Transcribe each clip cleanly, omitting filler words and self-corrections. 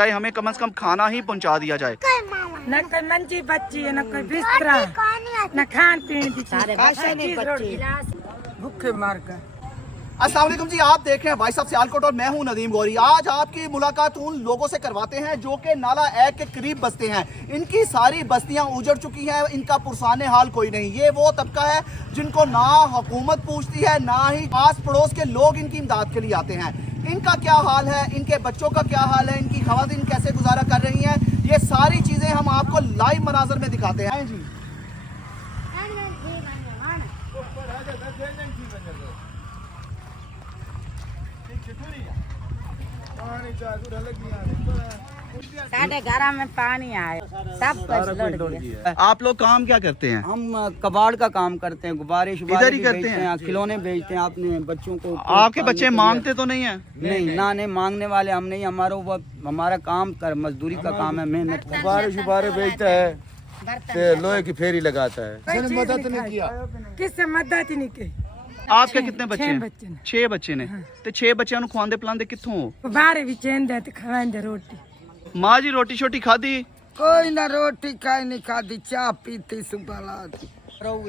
चाहे हमें कम से कम खाना ही पहुंचा दिया जाए। न कोई मंजी बच्ची है, न कोई बिस्तरा, न खान पीन की भूखे मार गए। अस्सलाम वालेकुम जी, आप देख रहे हैं वॉइस ऑफ सियालकोट और मैं हूं नदीम गौरी। आज आपकी मुलाकात उन लोगों से करवाते हैं जो कि नाला एक के करीब बसते हैं। इनकी सारी बस्तियां उजड़ चुकी हैं, इनका पुरसाने हाल कोई नहीं। ये वो तबका है जिनको ना हुकूमत पूछती है, ना ही आस पड़ोस के लोग इनकी इमदाद के लिए आते हैं। इनका क्या हाल है, इनके बच्चों का क्या हाल है, इनकी खवातीन कैसे गुजारा कर रही हैं, ये सारी चीजें हम आपको लाइव मनाजर में दिखाते हैं जी। साढ़े 11 में पानी आए, सब कुछ लौट गया। आप लोग काम क्या करते हैं? हम कबाड़ का काम करते हैं, गुब्बारे इधर ही करते हैं, खिलौने बेचते हैं अपने बच्चों को। आपके बच्चे मांगते तो नहीं है? नहीं ना, नहीं मांगने वाले हम नहीं। हमारा काम कर मजदूरी का काम है, मेहनत। गुब्बारे शुब्बारे बेचता है, लोहे की फेरी लगाता है। मदद नहीं किया, किससे मदद ही नहीं की। आपके कितने बच्चे हैं? 6 बच्चे ने। तो 6 बच्चों खुआंदे पिलांदे कित्थों? बाहर भी चेंदे ते खवांदे रोटी। माँ जी रोटी शोटी खादी? कोई ना रोटी खाई नहीं खाती, चाय पीती सुबह।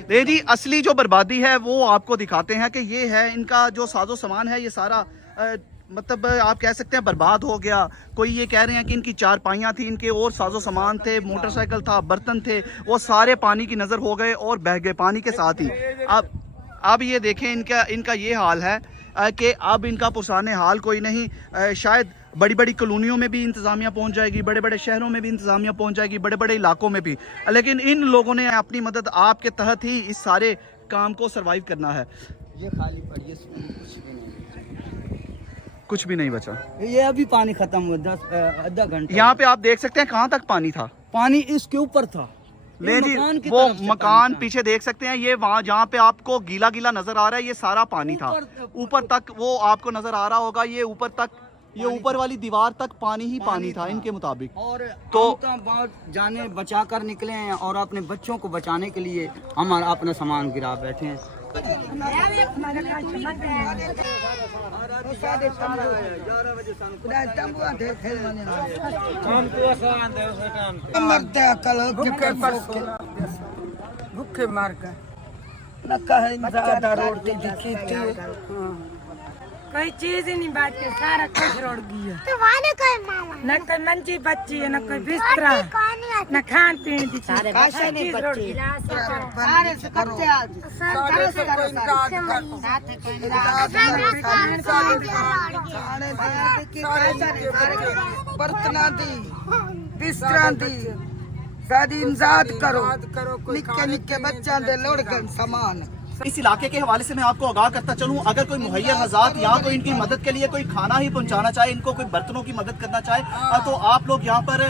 ये जी असली जो बर्बादी है वो आपको दिखाते हैं कि ये है इनका जो साजो सामान है, ये सारा मतलब आप कह सकते हैं बर्बाद हो गया। कोई ये कह रहे हैं कि इनकी चारपाइयाँ थी, इनके और साजो सामान थे, मोटरसाइकिल था, बर्तन थे, वो सारे पानी की नज़र हो गए और बह गए पानी के साथ ही। अब ये देखें इनका ये हाल है कि अब इनका पुरसाने हाल कोई नहीं। शायद बड़ी बड़ी कॉलोनियों में भी इंतज़ामिया पहुंच जाएगी, बड़े बड़े शहरों में भी इंतज़ामिया पहुंच जाएगी, बड़े बड़े इलाकों में भी, लेकिन इन लोगों ने अपनी मदद आपके तहत ही इस सारे काम को सरवाइव करना है। ये खाली पड़ी, कुछ भी नहीं बचा। ये अभी पानी खत्म हुआ, 10 घंटे। यहाँ पे आप देख सकते हैं कहाँ तक पानी था। पानी इसके ऊपर था। ले जी, वो मकान पीछे देख सकते हैं, ये वहाँ जहाँ पे आपको गीला गीला नजर आ रहा है, ये सारा पानी था। ऊपर तक वो आपको नजर आ रहा होगा, ये ऊपर तक, ये ऊपर वाली दीवार तक पानी ही पानी था इनके मुताबिक। और तो बहुत जाने बचा कर निकले हैं और अपने बच्चों को बचाने के लिए हम अपना सामान गिरा बैठे हैं। भूखे मार गए। कोई चीज ही नहीं बात के, सारा कुछ रोड गया। न कोई मंजी बच्ची है, न कोई बिस्तरा, न खान पीन की बर्तना दी, बिस्तरा दी, सारी इमदाद करो। निक्के निक्के बच्चा दे लोड़ गए सामान। इस इलाके के हवाले से मैं आपको आगाह करता चलूं, अगर कोई मुहैया हज़ात यहाँ कोई इनकी मदद के लिए कोई खाना ही पहुँचाना चाहे, इनको कोई बर्तनों की मदद करना चाहे, तो आप लोग यहाँ पर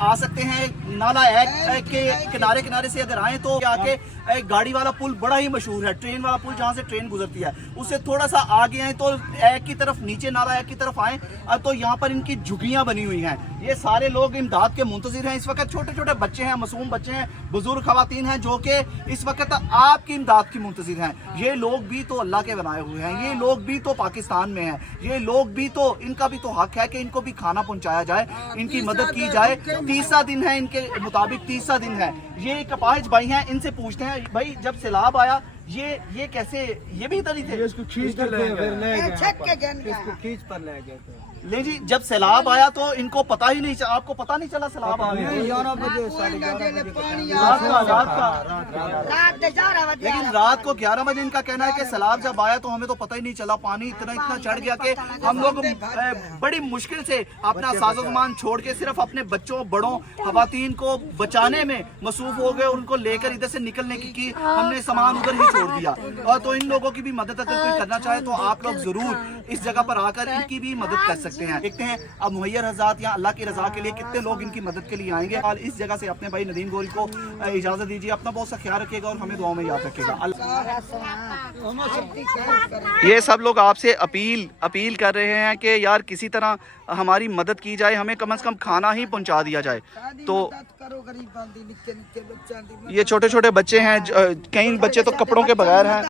आ सकते हैं। नाला एक के किनारे किनारे से अगर आए तो आके एक गाड़ी वाला पुल बड़ा ही मशहूर है, ट्रेन वाला पुल जहाँ से ट्रेन गुजरती है, उससे थोड़ा सा आगे आए तो एक की तरफ नीचे नाला एक की तरफ आए तो यहाँ पर इनकी झुग्गियाँ बनी हुई हैं। ये सारे लोग इमदाद के मुंतज़िर हैं। इस वक्त छोटे छोटे बच्चे हैं, मासूम बच्चे हैं, बुजुर्ग खवातीन हैं जो कि इस वक्त आपकी इमदाद की मुंतज़िर हैं। ये लोग भी तो अल्लाह के बनाए हुए हैं, ये लोग भी तो पाकिस्तान में हैं, ये लोग भी तो, इनका भी तो हक है कि इनको भी खाना पहुंचाया जाए, इनकी मदद की जाए। 30 दिन है इनके मुताबिक, 30 दिन है। ये कपाहिज भाई हैं, इनसे पूछते हैं भाई जब सैलाब आया ये कैसे, ये भी इधर ही थे? इसको खींच कर ले गए। ले जी, जब सैलाब आया तो इनको पता ही नहीं, आपको पता नहीं चला सैलाब आ गया? लेकिन रात को 11 बजे इनका कहना है कि सैलाब जब आया तो हमें तो पता ही नहीं चला, पानी इतना चढ़ गया कि हम लोग बड़ी मुश्किल से अपना साजो सामान छोड़ के सिर्फ अपने बच्चों, बड़ों, खवातीन को बचाने में मसरूफ हो गए। उनको लेकर इधर से निकलने की हमने सामान उधर ही छोड़ दिया। और तो इन लोगों की भी मदद अगर कोई करना चाहे तो आप लोग जरूर इस जगह पर आकर इनकी भी मदद कर सकते हैं। देखते हैं अब मुहैया हज़ात या अल्लाह की रजा के लिए कितने लोग इनकी मदद के लिए आएंगे। और इस जगह से अपने भाई नदीम गौरी को इजाजत दीजिए। अपना बहुत सा ख्याल रखिएगा और हमें दुआ में याद रखिएगा। ये सब लोग आपसे अपील कर रहे हैं कि यार किसी तरह हमारी मदद की जाए, हमें कम से कम खाना ही पहुंचा दिया जाए। तो ये छोटे छोटे बच्चे हैं, कई बच्चे तो कपड़ों के बगैर हैं।